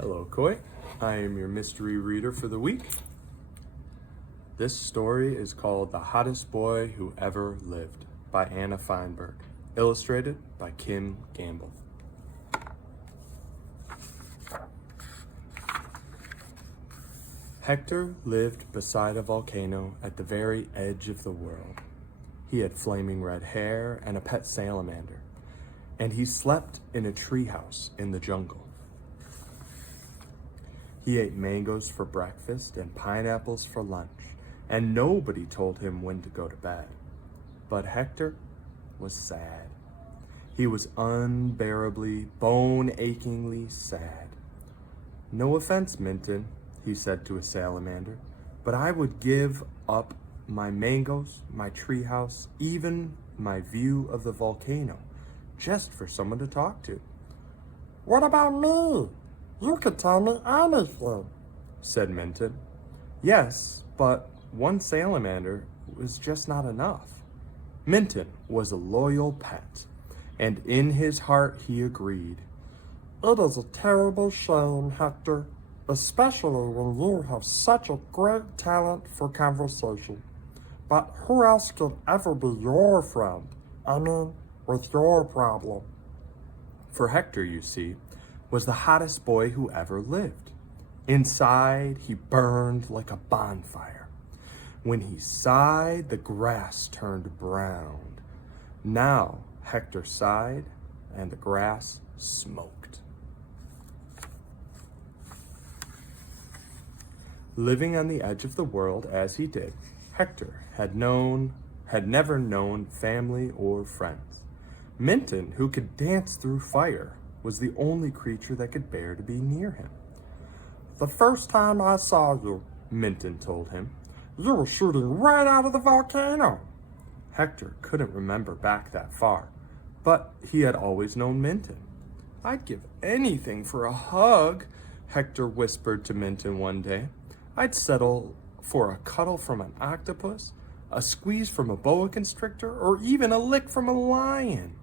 Hello, Koi. I am your mystery reader for the week. This story is called The Hottest Boy Who Ever Lived by Anna Feinberg, illustrated by Kim Gamble. Hector lived beside a volcano at the very edge of the world. He had flaming red hair and a pet salamander, and he slept in a treehouse in the jungle. He ate mangoes for breakfast and pineapples for lunch, and nobody told him when to go to bed. But Hector was sad. He was unbearably, bone-achingly sad. "No offense, Minton," he said to a salamander, "but I would give up my mangoes, my treehouse, even my view of the volcano, just for someone to talk to." "What about me? You could tell me anything," said Minton. Yes, but one salamander was just not enough. Minton was a loyal pet, and in his heart he agreed. "It is a terrible shame, Hector, especially when you have such a great talent for conversation. But who else could ever be your friend? I mean, with your problem?" For Hector, you see, was the hottest boy who ever lived. Inside, he burned like a bonfire. When he sighed, the grass turned brown. Now Hector sighed, and the grass smoked. Living on the edge of the world as he did, Hector had never known family or friends. Minton, who could dance through fire, was the only creature that could bear to be near him. "The first time I saw you," Minton told him, "you were shooting right out of the volcano." Hector couldn't remember back that far, but he had always known Minton. "I'd give anything for a hug," Hector whispered to Minton one day. "I'd settle for a cuddle from an octopus, a squeeze from a boa constrictor, or even a lick from a lion."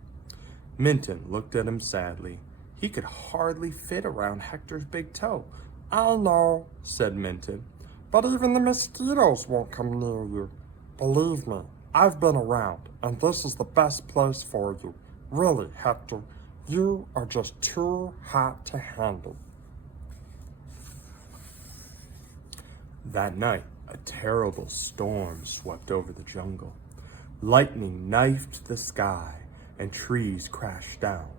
Minton looked at him sadly. He could hardly fit around Hector's big toe. "I know," said Minton. "but even the mosquitoes won't come near you. Believe me, I've been around, and this is the best place for you. Really, Hector, you are just too hot to handle." That night, a terrible storm swept over the jungle. Lightning knifed the sky, and trees crashed down.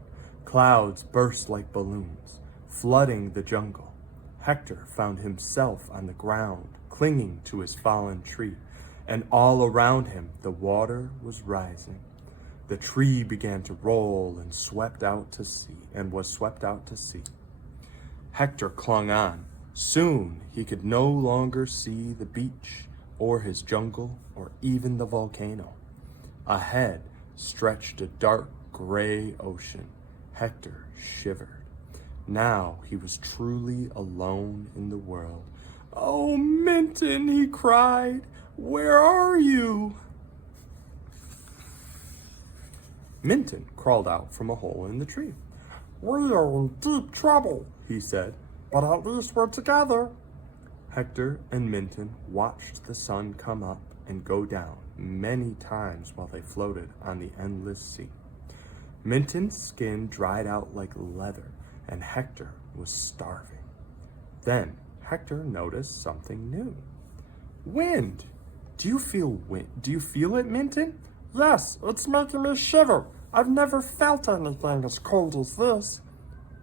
Clouds burst like balloons, flooding the jungle. Hector found himself on the ground, clinging to his fallen tree, and all around him the water was rising. The tree began to roll and was swept out to sea. Hector clung on. Soon he could no longer see the beach, or his jungle, or even the volcano. Ahead stretched a dark gray ocean. Hector shivered. Now he was truly alone in the world. "Oh, Minton," he cried, "where are you?" Minton crawled out from a hole in the tree. "We are in deep trouble," he said. "but at least we're together." Hector and Minton watched the sun come up and go down many times while they floated on the endless sea. Minton's skin dried out like leather, and Hector was starving. Then Hector noticed something new. "Wind! Do you feel it, Minton?" "Yes, it's making me shiver. I've never felt anything as cold as this."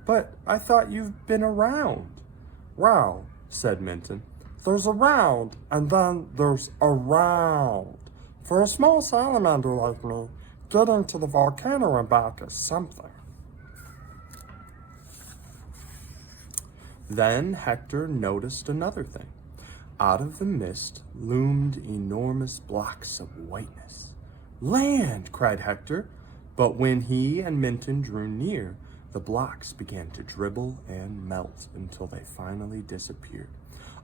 "But I thought you've been around." "Well," said Minton, "there's around, and then there's around. For a small salamander like me, getting to the volcano and back is something." Then Hector noticed another thing. Out of the mist loomed enormous blocks of whiteness. "Land!" cried Hector. But when he and Minton drew near, the blocks began to dribble and melt until they finally disappeared.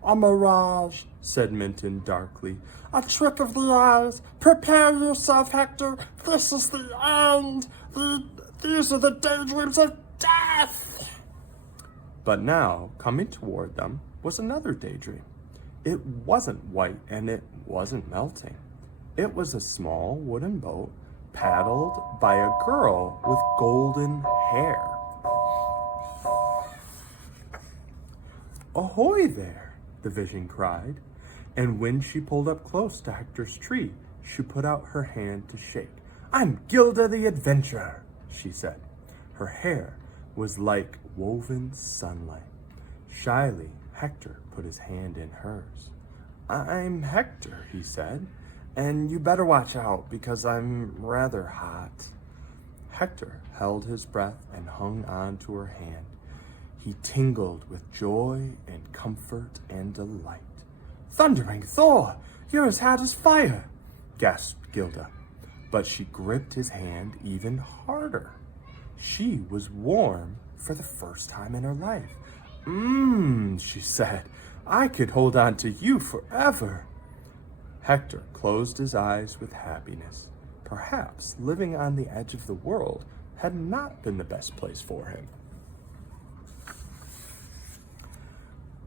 "A mirage," said Minton darkly. "A trick of the eyes. Prepare yourself, Hector. This is the end. These are the daydreams of death." But now, coming toward them, was another daydream. It wasn't white and it wasn't melting. It was a small wooden boat paddled by a girl with golden hair. "Ahoy there!" the vision cried, and when she pulled up close to Hector's tree, she put out her hand to shake. "I'm Gilda the Adventurer," she said. Her hair was like woven sunlight. Shyly, Hector put his hand in hers. "I'm Hector," he said, "and you better watch out because I'm rather hot." Hector held his breath and hung on to her hand. He tingled with joy and comfort and delight. "Thundering Thor, you're as hot as fire," gasped Gilda. But she gripped his hand even harder. She was warm for the first time in her life. She said, "I could hold on to you forever." Hector closed his eyes with happiness. Perhaps living on the edge of the world had not been the best place for him.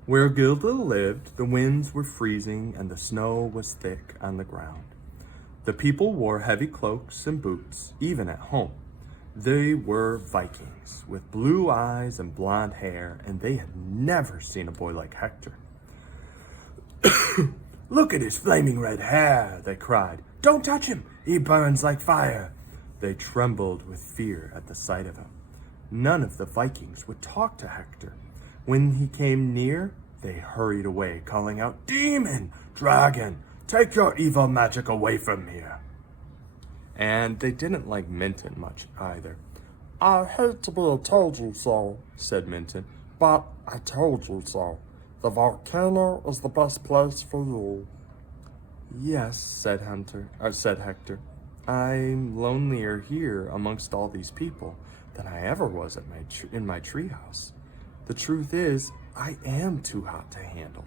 Where Gilda lived, the winds were freezing and the snow was thick on the ground. The people wore heavy cloaks and boots, even at home. They were Vikings, with blue eyes and blonde hair, and they had never seen a boy like Hector. "Look at his flaming red hair," they cried. "Don't touch him, he burns like fire." They trembled with fear at the sight of him. None of the Vikings would talk to Hector. When he came near, they hurried away, calling out, "Demon, dragon, take your evil magic away from here." And they didn't like Minton much either. "I hate to be a told you so," said Minton. "but I told you so. The volcano is the best place for you." "Yes," said Hector. "I'm lonelier here amongst all these people than I ever was at in my treehouse. The truth is, I am too hot to handle."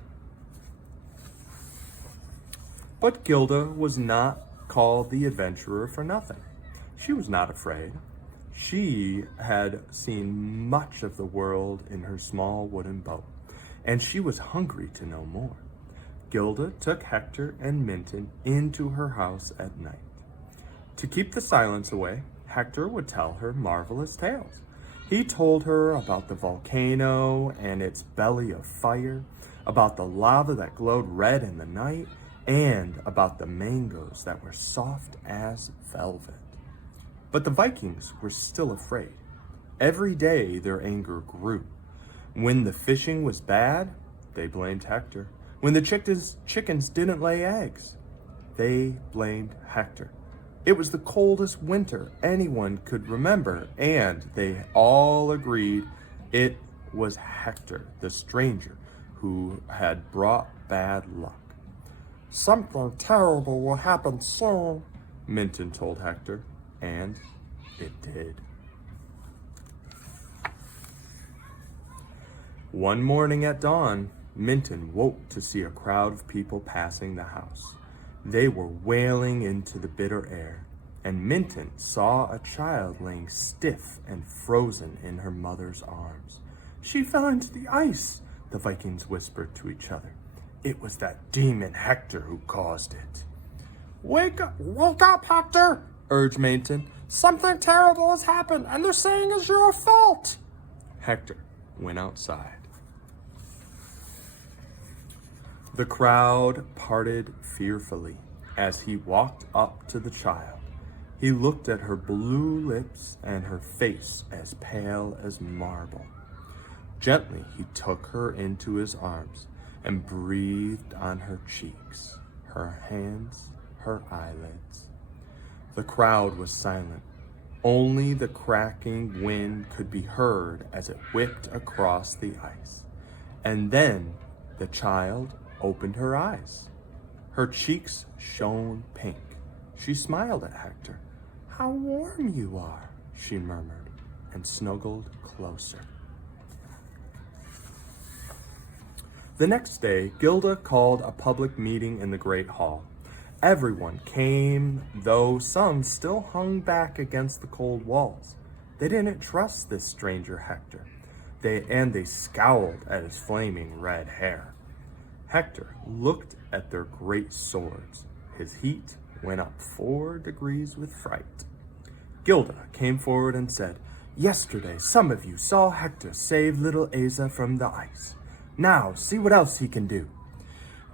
But Gilda was not called the adventurer for nothing. She was not afraid. She had seen much of the world in her small wooden boat, and she was hungry to know more. Gilda took Hector and Minton into her house at night. To keep the silence away, Hector would tell her marvelous tales. He told her about the volcano and its belly of fire, about the lava that glowed red in the night, and about the mangoes that were soft as velvet. But the Vikings were still afraid. Every day their anger grew. When the fishing was bad, they blamed Hector. When the chickens didn't lay eggs, they blamed Hector. It was the coldest winter anyone could remember, and they all agreed it was Hector, the stranger, who had brought bad luck. "Something terrible will happen soon," Minton told Hector, and it did. One morning at dawn, Minton woke to see a crowd of people passing the house. They were wailing into the bitter air, and Minton saw a child laying stiff and frozen in her mother's arms. "She fell into the ice," the Vikings whispered to each other. "It was that demon Hector who caused it." Wake up, Hector," urged Minton. "Something terrible has happened, and they're saying it's your fault." Hector went outside. The crowd parted fearfully as he walked up to the child. He looked at her blue lips and her face as pale as marble. Gently, he took her into his arms and breathed on her cheeks, her hands, her eyelids. The crowd was silent. Only the cracking wind could be heard as it whipped across the ice. And then the child opened her eyes. Her cheeks shone pink. She smiled at Hector. "How warm you are," she murmured, and snuggled closer. The next day, Gilda called a public meeting in the great hall. Everyone came, though some still hung back against the cold walls. They didn't trust this stranger Hector. They scowled at his flaming red hair. Hector looked at their great swords. His heat went up 4 degrees with fright. Gilda came forward and said, "Yesterday some of you saw Hector save little Asa from the ice. Now see what else he can do."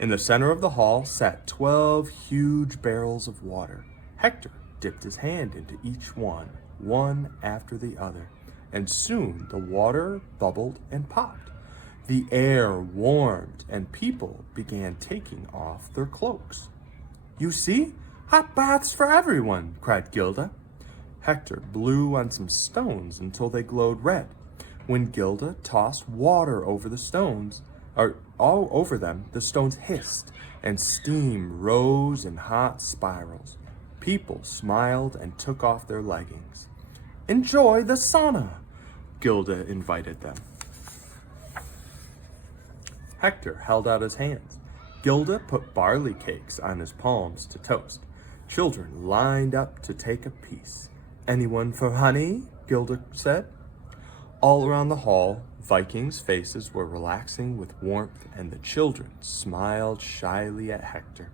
In the center of the hall sat 12 huge barrels of water. Hector dipped his hand into each one after the other, and soon the water bubbled and popped. The air warmed, and people began taking off their cloaks. "You see? Hot baths for everyone!" cried Gilda. Hector blew on some stones until they glowed red. When Gilda tossed water over the stones, all over them, the stones hissed, and steam rose in hot spirals. People smiled and took off their leggings. "Enjoy the sauna," Gilda invited them. Hector held out his hands. Gilda put barley cakes on his palms to toast. Children lined up to take a piece. "Anyone for honey?" Gilda said. All around the hall, Vikings' faces were relaxing with warmth, and the children smiled shyly at Hector.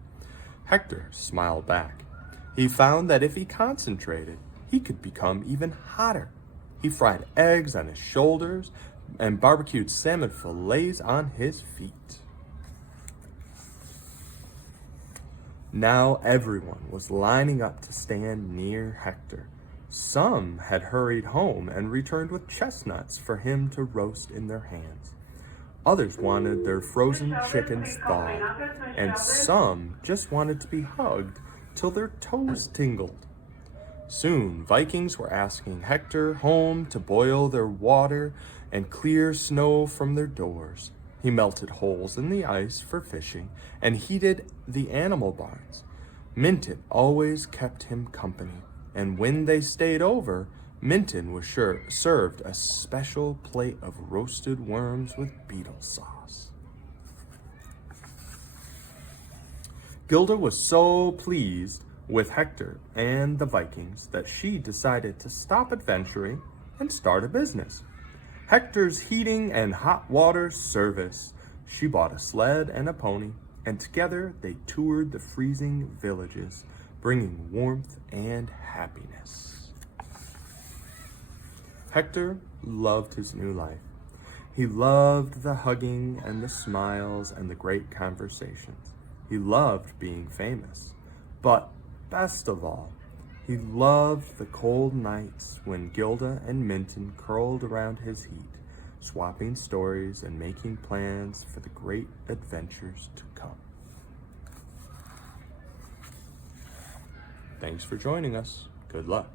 Hector smiled back. He found that if he concentrated, he could become even hotter. He fried eggs on his shoulders and barbecued salmon fillets on his feet. Now everyone was lining up to stand near Hector. Some had hurried home and returned with chestnuts for him to roast in their hands. Others wanted their frozen chickens thawed, and some just wanted to be hugged till their toes tingled. Soon, Vikings were asking Hector home to boil their water and clear snow from their doors. He melted holes in the ice for fishing and heated the animal barns. Minton always kept him company, and when they stayed over, Minton was served a special plate of roasted worms with beetle sauce. Gilda was so pleased with Hector and the Vikings that she decided to stop adventuring and start a business. Hector's heating and hot water service. She bought a sled and a pony, and together they toured the freezing villages, bringing warmth and happiness. Hector loved his new life. He loved the hugging and the smiles and the great conversations. He loved being famous. But best of all, he loved the cold nights when Gilda and Minton curled around his heat, swapping stories and making plans for the great adventures to come. Thanks for joining us. Good luck.